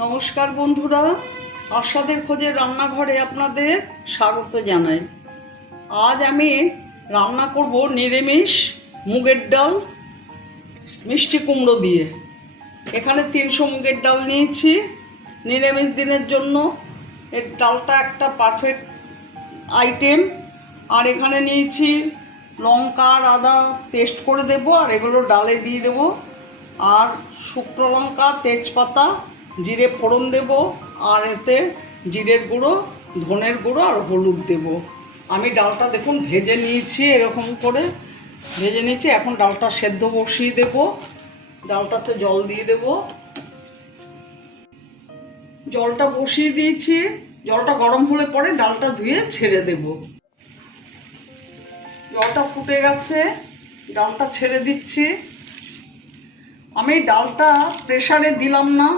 নমস্কার বন্ধুরা, আশাদের খোঁজে রান্নাঘরে আপনাদের স্বাগত জানাই। আজ আমি রান্না করব নিরামিষ মুগের ডাল, মিষ্টি কুমড়ো দিয়ে। এখানে তিনশো মুগের ডাল নিয়েছি। নিরামিষ দিনের জন্য এর ডালটা একটা পারফেক্ট আইটেম আর এখানে নিয়েছি লঙ্কা আর আদা পেস্ট করে দেব, আর এগুলো ডালে দিয়ে দেব। আর শুকনো লঙ্কা, তেজপাতা জিরে ফোড়ন দেব, আর এতে জিরের গুঁড়ো, ধনের গুঁড়ো আর হলুদ দেব। আমি ডালটা দেখুন ভেজে নিয়েছি এরকম করে। ভেজে নিয়েছি, এখন ডালটা সেদ্ধ বসিয়ে দেব। ডালটাতে জল দিয়ে দেব। জলটা বসিয়ে দিয়েছি। জলটা গরম হলে পরে ডালটা ধুয়ে ছেড়ে দেব। জলটা ফুটে গেছে, ডালটা ছেড়ে দিচ্ছি। আমি ডালটা প্রেসারে দিলাম না।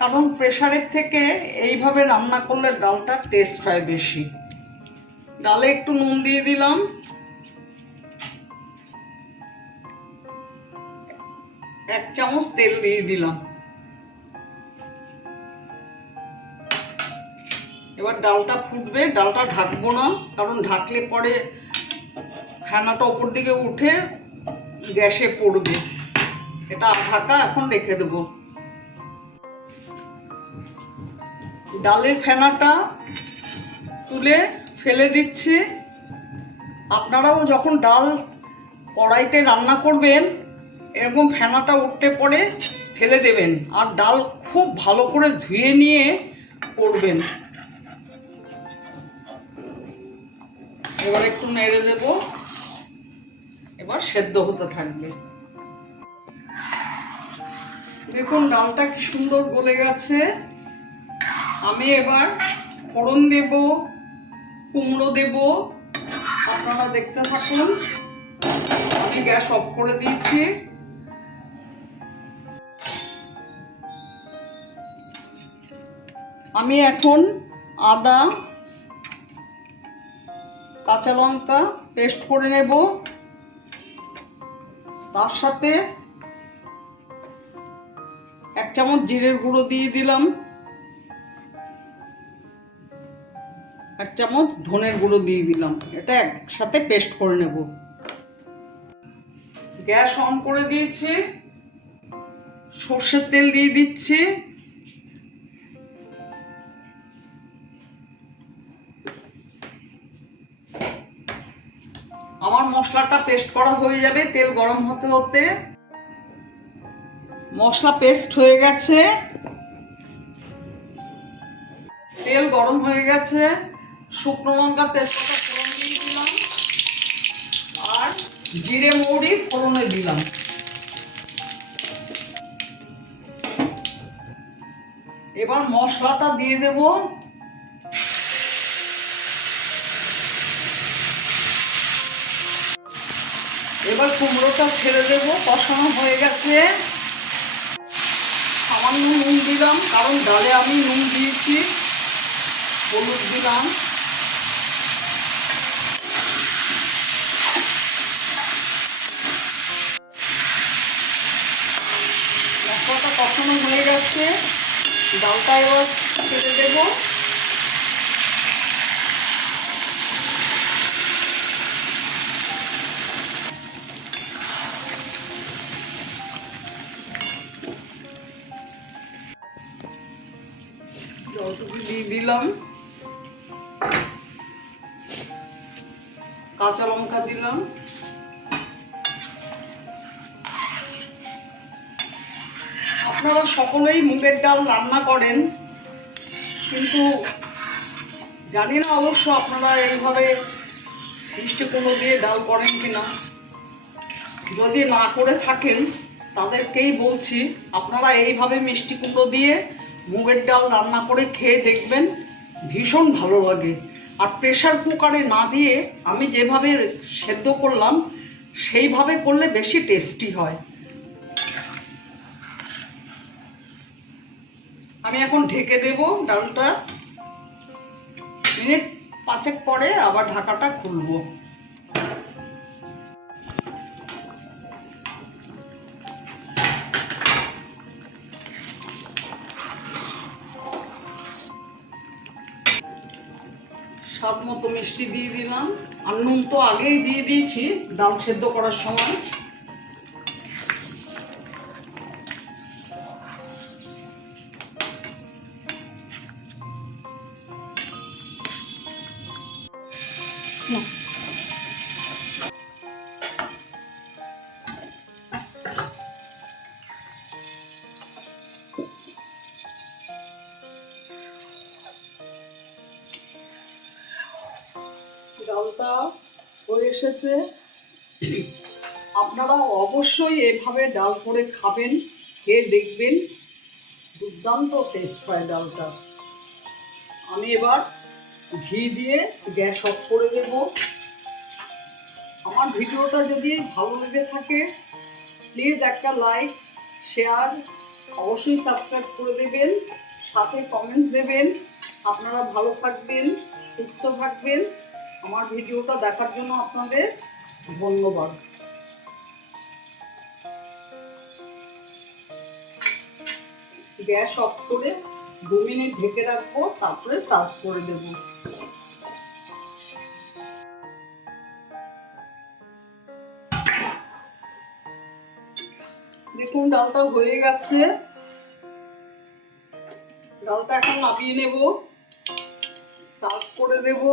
কারণ প্রেশারের থেকে এইভাবে রান্না করলে ডালটা টেস্ট হয় বেশি। ডালে একটু নুন দিয়ে দিলাম। এক চামচ তেল দিয়ে দিলাম। এবার ডালটা ফুটবে, ডালটা ঢাকবো না, কারণ ঢাকলে পরে ফেনাটা ওপর দিকে উঠে গ্যাসে পড়বে। এটা ঢাকা এখন রেখে দেবো। ডালের ফেনাটা তুলে ফেলে দিচ্ছি। আপনারাও যখন ডাল কড়াইতে রান্না করবেন, এরকম ফেনাটা উঠতে পরে ফেলে দেবেন আর ডাল খুব ভালো করে ধুয়ে নিয়ে করবেন। এবার একটু নেড়ে দেব। এবার সেদ্ধ হতে থাকবে। দেখুন, ডালটা কি সুন্দর গলে গেছে। আমি এবার ফোড়ন দেব, কুমড়ো দেব। আপনারা দেখতে থাকুন। আমি গ্যাস অফ করে দিয়েছি। আমি এখন আদা, কাঁচা লঙ্কা পেস্ট করে নেব। তার সাথে এক চামচ জিরের গুঁড়ো দিয়ে দিলাম। এক চামচ ধনের গুঁড়ো দিয়ে দিলাম। এটা একসাথে পেস্ট করে নেব। গ্যাস অন করে দিয়েছি। সর্ষের তেল দিয়ে দিচ্ছি। আমার মশলাটা পেস্ট করা হয়ে যাবে, তেল গরম হতে হতে। মশলা পেস্ট হয়ে গেছে। তেল গরম হয়ে গেছে। শুকনো লঙ্কা, তেজপাতা ফোড়ন দিয়ে দিলাম। আর জিরে মৌরি ফোড়নে দিলাম। এবার মশলাটা দিয়ে দেব। এবার কুমড়োটা ছেড়ে দেব, কষানো হয়ে গেছে। সামান্য নুন দিলাম, কারণ ডালে আমি নুন দিয়েছি। হলুদ দিলাম মশলাটা কখনো হয়ে গেছে ডালটা এবার ছেড়ে দেবো জলটুকু দিয়ে দিলাম। কাঁচা লঙ্কা দিলাম। আপনারা সকলেই মুগের ডাল রান্না করেন, কিন্তু জানি না অবশ্য আপনারা এইভাবে মিষ্টি কুমড়ো দিয়ে ডাল করেন কিনা। যদি না করে থাকেন, তাদেরকেই বলছি, আপনারা এইভাবে মিষ্টি কুমড়ো দিয়ে মুগের ডাল রান্না করে খেয়ে দেখবেন, ভীষণ ভালো লাগে। আর প্রেশার কুকারে না দিয়ে আমি যেভাবে সেদ্ধ করলাম, সেইভাবে করলে বেশি টেস্টি হয়। আমি এখন ঢেকে দেব ডালটা। মিনিট পাঁচেক পরে আবার ঢাকাটা খুলব। স্বাদ মতো মিষ্টি দিয়ে দিলাম। আর নুন তো আগেই দিয়ে দিয়েছি, ডাল সেদ্ধ করার সময়। ডালটা হয়ে এসেছে। আপনারা অবশ্যই এভাবে ডাল করে খাবেন, খেয়ে দেখবেন। দুর্দান্ত টেস্ট পায় ডালটা। আমি এবার ঘি দিয়ে গ্যাস অফ করে দেব। আমার ভিডিওটা যদি ভালো লেগে থাকে প্লিজ একটা লাইক শেয়ার অবশ্যই সাবস্ক্রাইব করে দেবেন, সাথে কমেন্টস দেবেন। আপনারা ভালো থাকবেন, সুস্থ থাকবেন। আমার ভিডিওটা দেখার জন্য আপনাদের ধন্যবাদ। গ্যাস অফ করে দু মিনিট ঢেকে রাখব, তারপরে সার্ভ করে দেব। দেখুন ডালটা হয়ে গেছে। ডালটা এখন নামিয়ে নেব। সার্ভ করে দেবো।